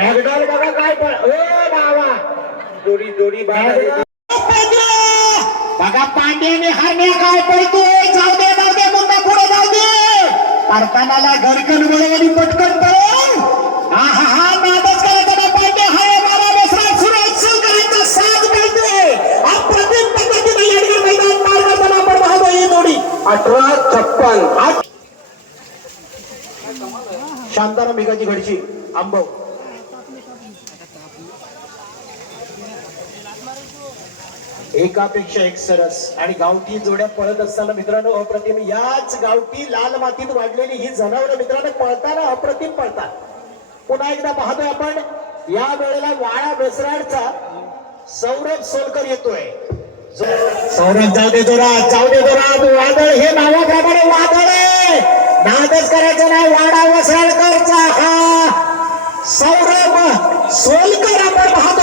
McDowell बघा काय पण. ओ बाबा. दोरी दोरी बाबा. बघा पांड्याने हरण्या काय पडतोय जाऊ दे जाऊ दे मुंडा पुढे जाऊ दे. परतानाला घरकन वेळेवारी पटकन पळून. हा हा हा नादच करायचा ना पांड्या. हाय बारा बेसरा सुरेश सुंदरांचा साज मिळतोय. अप्रतिम पद्धतीने येडगे मैदान पार करताना आपण पाहतो ही जोडी. अठरा छप्पन. शांताराम भिकाची घडची आंबव. एकापेक्षा एक सरस. आणि गावठी जोड्या पळत असताना मित्रांनो अप्रतिम याच गावठी लाल मातीत वाढलेली ही जनावरं मित्रांनो पळताना अप्रतिम पळतात. पुन्हा एकदा पाहतोय आपण या वेळेला वाळा बेसराडचा सौरभ सोलकर येतोय. सौरभ जाऊ दे जोरात जाऊ दे जोरात वादळ हे नावाप्रमाणे वादळ आहे. नादच करायचं नाही वाडा वसराडकरचा हा सौरभ सोलकर आपण पाहतो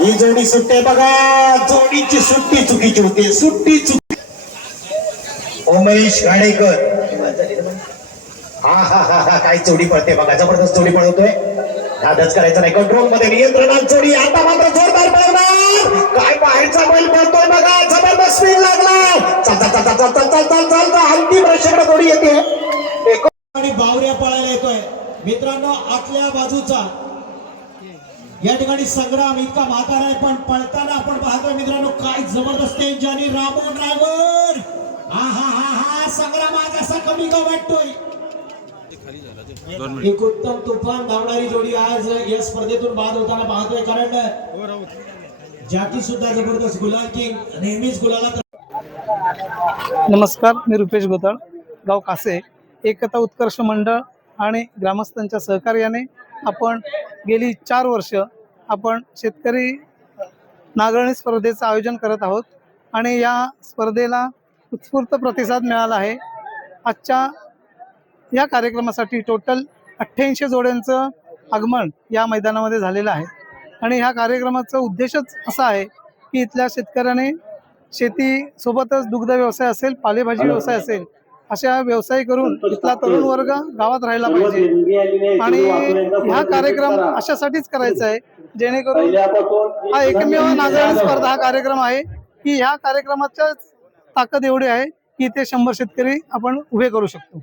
ही जोडी सुट्टे बघा. जोडीची सुट्टी चुकीची होती. सुट्टी चुकी उमेश गाडेकर. हा हा हा हा. काय चोडी पडते बघा. जबरदस्त चोडी पडवतोय धादच करायचं नाही. कंट्रोलमध्ये नियंत्रणात चोडी आता मात्र जोरदार पडणार काय बाहेरचा बैल पडतोय बघा. जबरदस्त स्पीड लागला. चालता चालता चालता चालता चालता अंतिम रक्षकडे थोडी येते. आणि बावऱ्या पळायला येतोय. मित्रांनो आतल्या बाजूचा या ठिकाणी संग्राम इतका म्हातारा आहे पण पळताना आपण पाहतोय मित्रांनो काय जबरदस्त आहे ज्याने रामो ड्रायव्हर हा हा हा हा संग्राम आज असा कमी का वाटतोय? एक उत्तम तुफान धावणारी जोडी आज या स्पर्धेतून बाद होताना पाहतोय कारण जाती सुद्धा जबरदस्त गुलाल किंग नेहमीच गुलाला नमस्कार मी रुपेश गोताळ गाव कासे. एकता उत्कर्ष मंडळ आणि ग्रामस्थांच्या सहकार्याने आपण गेली चार वर्ष आपण शेतकरी नागरणी स्पर्धेचं आयोजन करत आहोत आणि या स्पर्धेला उत्स्फूर्त प्रतिसाद मिळाला आहे. आजच्या या कार्यक्रमासाठी टोटल अठ्ठ्याऐंशी जोड्यांचं आगमन या मैदानामध्ये झालेलं आहे. आणि ह्या कार्यक्रमाचा उद्देशच असा आहे की इथल्या शेतकऱ्याने शेती सोबतच दुग्ध व्यवसाय असेल पालेभाजी व्यवसाय असेल अशा व्यवसाय करून इथला तरुण वर्ग गावात राहायला पाहिजे. आणि हा कार्यक्रम अशासाठीच करायचा आहे जेणेकरून हा एकमेव नागरिक स्पर्धा हा कार्यक्रम आहे की ह्या कार्यक्रमाच्या ताकद एवढी आहे की ते शंभर शेतकरी आपण उभे करू शकतो.